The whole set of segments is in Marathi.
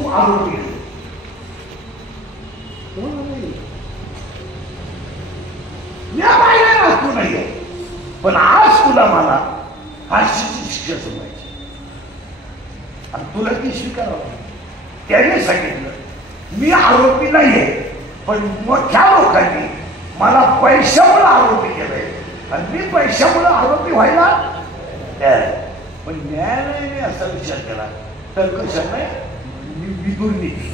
तू आरोपी आहे. मी पाहिलं तू नाहीये, पण आज तुला मला फाशीची शिक्षा समजायची आणि तुला ती स्वीकारावं. त्याने सांगितलं मी आरोपी नाहीये, पण मोठ्या लोकांनी मला पैशामुळे आरोपी केलंय आणि मी पैशामुळे आरोपी व्हायला तयार. पण न्यायालयाने असा विचार केला तर कशाने विदूर नीती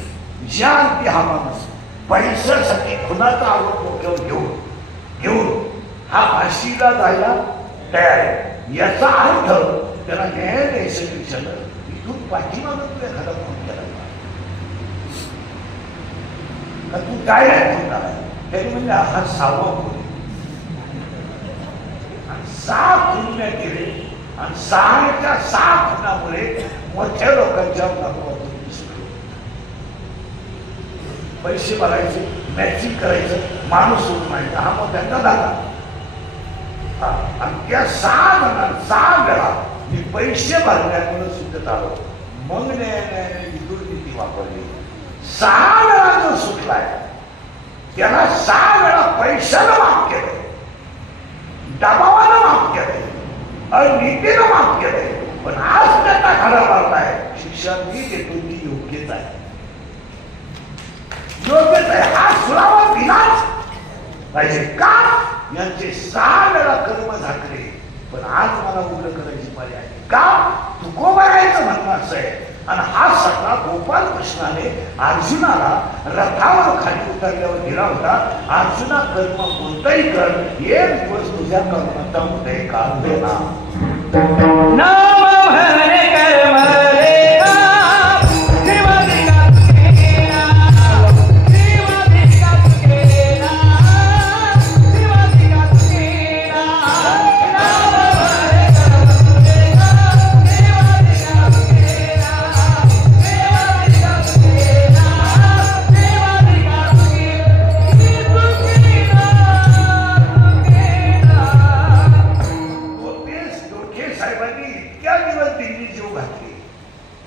ज्या अगदी हा माणूस पैशासाठी खुनाचा आरोप डोक्यावर घेऊन हा फाशीला जायला तयार आहे, याचा अर्थ त्याला न्यायालयाचं विचारलं इथून पाठीमागं तू एखादा खून केला का, तू काय ऐकून त्याने म्हणजे हा 6वा खून आणि 6 खून केले आणि 6च्या 6 खुनामुळे मोठ्या लोकांच्या नावातून पैसे भरायचे, मॅचिंग करायचं, माणूस सोडून माहिती हा मग त्यांना झाला. आणि त्या 6 जणांना 6 वेळा मी पैसे भरण्यामुळे सुद्धा आलो. मग न्यायालयाने विदूर नीती वापरली. 6 वेळा जो सुटलाय त्याला 6 वेळा पैशानं माफ केलंय, दबावानं माफ केलंय, अनीतीनं माफ केलंय. पण आज त्याचा खरा मारलाय शिक्षा मी देतो ती योग्यच आहे, योग्यच आहे. हा सुरावा दिलाच पाहिजे का? यांचे 6 वेळा कर्म झाकले, पण आज मला उघड करायची पाळी आहे का? तुकोबारायचं म्हणणं असं आहे. आणि हा सगळा गोपाल कृष्णाने अर्जुनाला रथावर खाली उतरल्यावर दिला होता. अर्जुना कर्म कोणतंही कर, एक दिवस तुझ्या कर्माचा उदय काल देना. नाम भरे कर्म रेगा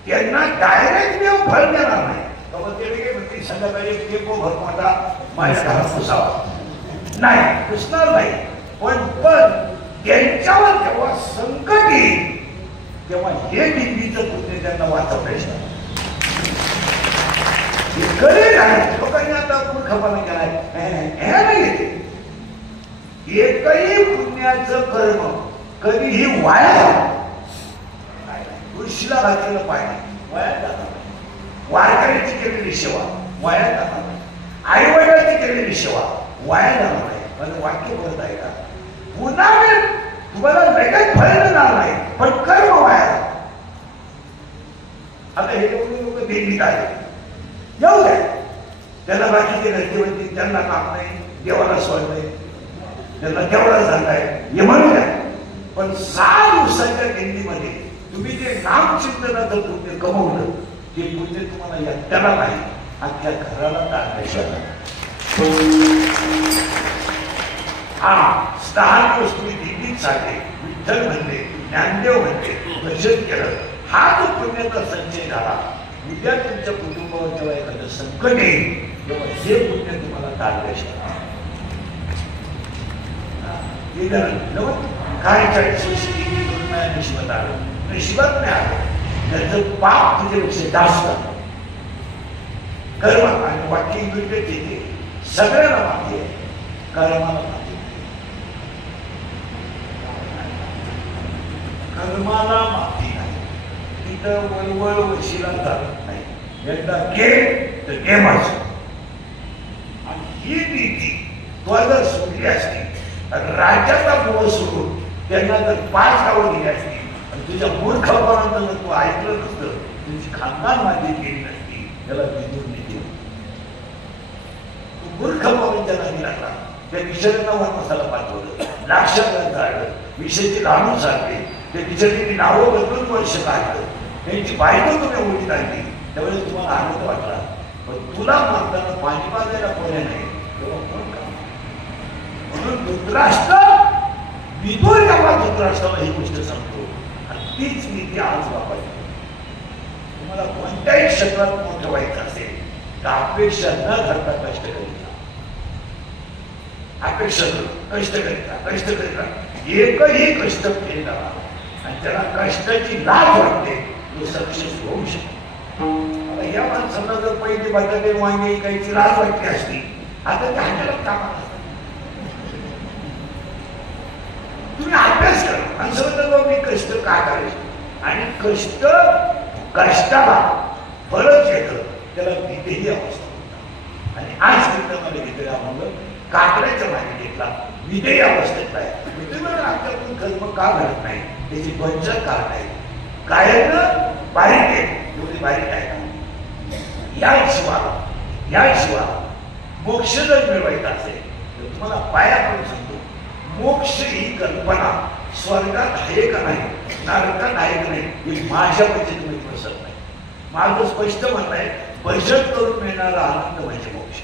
त्यांना डायरेक्ट देव फळ देणार नाही. ते संध्याकाळी टेपो भरमाता माझ्या घरात पुसावा नाही, पुसणार नाही. पण त्यांच्यावर जेव्हा संकट येईल तेव्हा हे दिल्लीचं पुण्य त्यांना वाचवायचं. कधी नाही लोकांनी आता मूर्खपणा केलाय हे नाही येते. एकही पुण्याचं कर्म कधीही वाया ऋषीला घातलेलं पाहिजे वाया जाणार, वारकऱ्याची केलेली सेवा वाया जाणार नाही, आई वडिलांची केलेली सेवा वाया जाणार नाही. पण वाक्य बोलत आहे का पुन्हा तुम्हाला लगेच फळ मिळणार नाही, पण कर्म वाया. आता हे लोक देवीत आले येऊ द्या, त्यांना बाकीचे नसते त्यांना काम नाही, देवाला सोय नाही, त्यांना तेवढा झालाय हे म्हणू द्या. पण 6 दिवसाच्या दिंडीमध्ये तुम्ही जे नामचिंतनाचं पुण्य कमवलं ते पुण्य तुम्हाला एकट्याला नाही, अख्ख्या घराला टाकायचं. हा 6 दिवस तुम्ही दिंडीत चालले, विठ्ठल म्हणले, ज्ञानदेव म्हणले, भजन केलं, हा जो पुण्याचा संचय झाला. उद्या तुमच्या कुटुंबावर जेव्हा एखादं संकट येईल तेव्हा हे पुण्य तुम्हाला टाळायचं. काय 40 वर्ष निशिबत आलं, निशिबत नाही आलं, त्याचं पाप तुझ्यापेक्षा जास्त कर्म. आणि वाक्य येते सगळ्यांना माहिती आहे, कर्माला माहिती नाही, कर्माला माहिती नाही. तिथं वळवळ वशिला चालत नाही. एकदा घे तर घे माझं. आणि ही नीती तो जर सोडली असती आणि राज्याचा मोह सोडून त्यांना जर 5 गावं दिली असती आणि तुझ्या मूर्खपणात जर तू ऐकलं नसतं, तुझी खानदान माझी केली नसती, त्याला विदूर नीती. तू मूर्खपणे त्यांना लागला, त्या विषयाला वर मसाला पाठवलं, लाक्षात काढलं, विषयाची लावून सांगले, त्या विषयाची नावं बदलून वर्ष काढलं, त्यांची बायको तुम्ही ओळखी काढली, त्यावेळेस तुम्हाला आनंद वाटला. पण तुला मारताना पाणी पाजायला कोणी नाही, तेव्हा कोण का? म्हणून धृतराष्ट्र विदूर जेव्हा धृतराष्ट्राला ही गोष्ट सांगतो आणि तीच नीती आज वापरली. तुम्हाला कोणत्याही क्षेत्रात मोठं व्हायचं असेल तर अपेक्षा न करता कष्ट करीत अपेक्षा कष्ट करीत एकही कष्ट केला आणि त्याला कष्टाची लाज वाटते तो सक्सेस होऊ शकतो. या माणसाला जर पहिले बटाटे वांगे काहीची लाज वाटली असती आता त्या हाताला कामाला तुम्ही अभ्यास करा आणि समजा मी कष्ट का करायचे आणि कष्टाला फरक येतं त्याला विधेयी अवस्था आणि आज कीर्तनामध्ये घेतलेला म्हणून काकड्याच्या मागे घेतला विधेयी अवस्थेत आहे. तुम्हाला आपल्याकडून कर्म का घडत नाही त्याची पंचर कारण आहे. गायन बारीक आहे एवढी बारीक आहे का याशिवाय मोक्ष जर मिळवायचा असेल तर तुम्हाला पाया पण सांगतो मोक्ष ही कल्पना स्वर्गात आहे का नाही नरकात आहे का नाही ही माझ्या पद्धतीने बसत नाही. माझं स्पष्ट म्हणणं आहे बचत करून मिळणारा आनंद म्हणजे मोक्ष.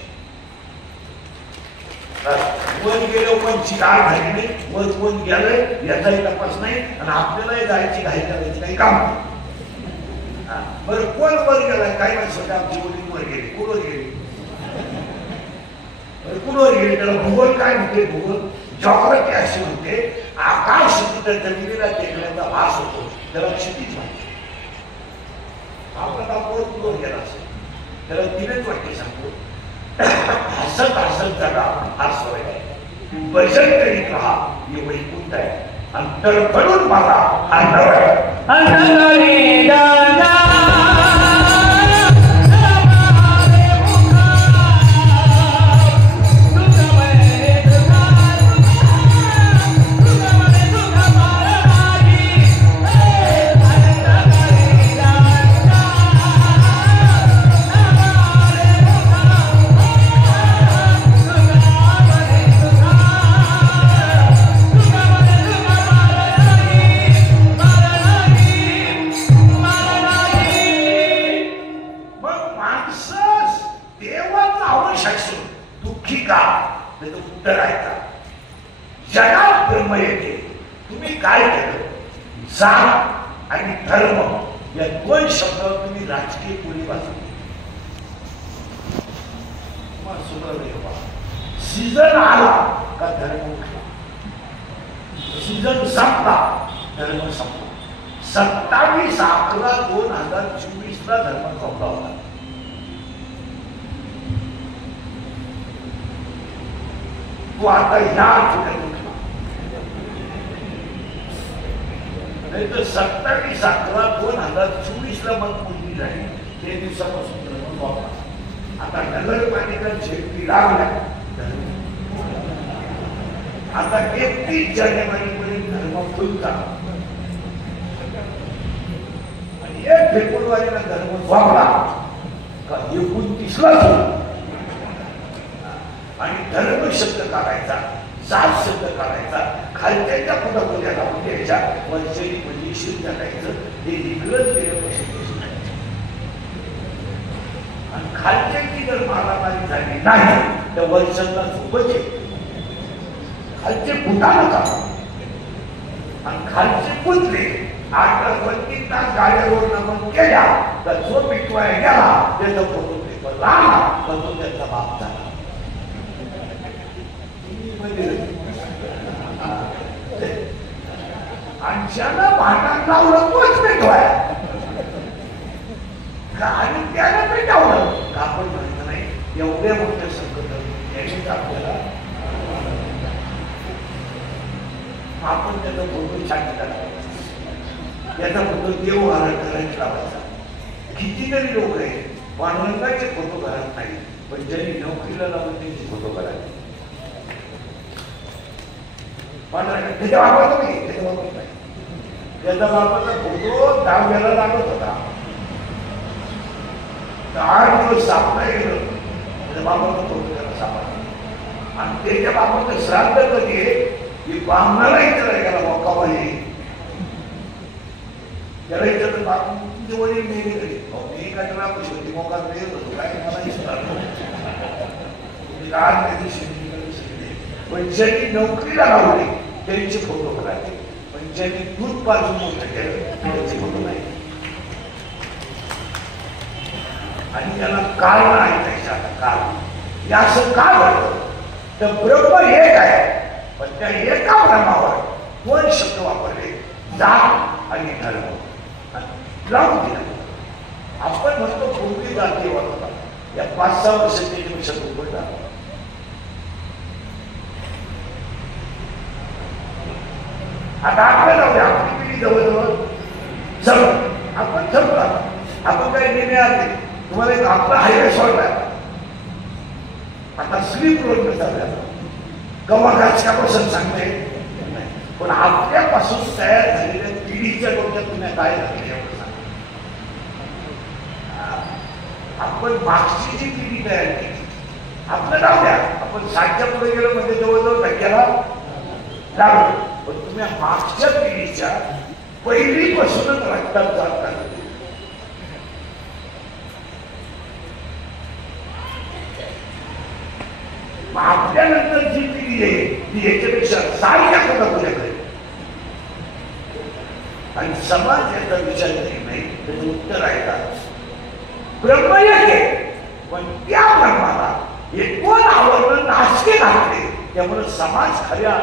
वर गेलो पण चिकार झाली नाही वर कोण गेलंय याचाही तपास नाही आणि आपल्यालाही जायची घाई करायची काही काम नाही. बरं कोण वर गेलाय काय माहिती आमची मुली वर गेली कुणवर गेली कुणवर गेली त्याला भूगोल काय म्हणते भूगोल जॉग्राफी अशी म्हणते आकाश तिथं जमिनीला टेकण्याचा भास होतो त्याला क्षितिज म्हणते. आपला वर कुणवर गेला असेल त्याला तिनेच वाटते सांगतो हसत जगा हा सोय आहे बचत करीत राहा हे वैकुंठ आहे आणि तडफडून मला हा नव आहे. जगात ब्रह्म येते तुम्ही काय केलं जात आणि धर्म या दोन शब्दावर तुम्ही राजकीय गोळी वाचली. सीझन आला का धर्म उठला सीझन संपला धर्म संपला. 27/11/2024 ला धर्म संपला होता. तो आता ह्या ठिकाणी उठला नाही तर 27/11/2024 ला मतमोजणी झाली ते दिवसापासून धर्म वापरा. आता नगरपालिका झेपी लागल्या आता 31 जानेवारीपर्यंत धर्म फुलता आणि 1 फेब्रुवारीला धर्म वापरा का 29 ला आणि धर्म शब्द काढायचा जात शब्द काढायचा खालच्या पुढे लावून द्यायच्या वंशनी म्हणजे शिव टाकायचं हे निघलंच गेलं आणि खालच्याची जर मारामारी झाली नाही तर वंशांना झोपच येते. खालचे फुटाला का आणि खालचे पुतले 8-32 तास गाड्यावर नमन केल्या तर जो पिटवाय गेला त्याचा फोटो पेपर लागला तर तो त्याचा बाप झाला. आणि ज्याला भांडण लावलं तोच पेटवाय आणि त्याला पेटावलं आपण म्हणत नाही एवढ्या मोठ्या संकट आपल्याला आपण त्याचा फोटो छान करायचा त्याचा फोटो देव करायला लावायचा. कितीतरी लोक आहेत पांडुरंगाचे फोटो करत नाही पण ज्यांनी नोकरीला लावून त्यांचे फोटो करायचे त्याच्या वापरतो नाही त्याचा वापर नाही. त्याचा वापरचा फोटो 10 लागत होता 8 दिवस सापडा गेलं त्याचा वापरचा फोटो त्याला सापडला आणि त्याच्या वापरचं श्राद्ध कधी की बामणालाही त्याला गेला मोकावाली त्याला इथं बापू वडील नेहमी कधी मी कटरा होती मोका मिळत होतो काय मला पण ज्यांनी नोकरीला लावली त्यांचे फोटो करायचे पण ज्यांनी दूध पाजून मोठं केलं त्यांचे फोटो नाही. आणि त्याला कारण ऐकायचं. आता कारण हे असं का घडतं? तर ब्रह्म एक आहे, पण त्या एका ब्रह्मावर दोन शब्द वापरले, जात आणि धर्म. लावून दिला. आपण म्हणतो पूर्वी जाती वापरला, या 5-6 वर्षाचे शब्द उघडला. आता आपल्याला आपली पिढी जवळजवळ जवळ आपण जमला. आपण काही निर्णय आले, तुम्हाला एक आपला हायवे सोडला, आता स्लीप रोड चालला, कवा घाचकापासून सांगते नाही, पण आपल्यापासून तयार झालेल्या पिढीच्या डोक्यात तुम्ही काय झाले एवढं सांगा. आपण मागची जी पिढी तयार केली, आपलं नाव द्या, आपण 60च्या पुढे गेलो म्हणजे जवळजवळ टक्क्याला लागलो, पण तुम्ही मागच्या पिढीच्या पहिलीपासूनच रक्तात चालतात. आपल्यानंतर जी पिढी आहे ती याच्यापेक्षा 6 जास्त तुझ्याकडे. आणि समाज याचा विचार केला नाही, त्याचं उत्तर आहे का? ब्रह्म एक आहे, पण त्या ब्रह्माला हे कोण आवडलं नाचके घातले, त्यामुळे समाज खऱ्या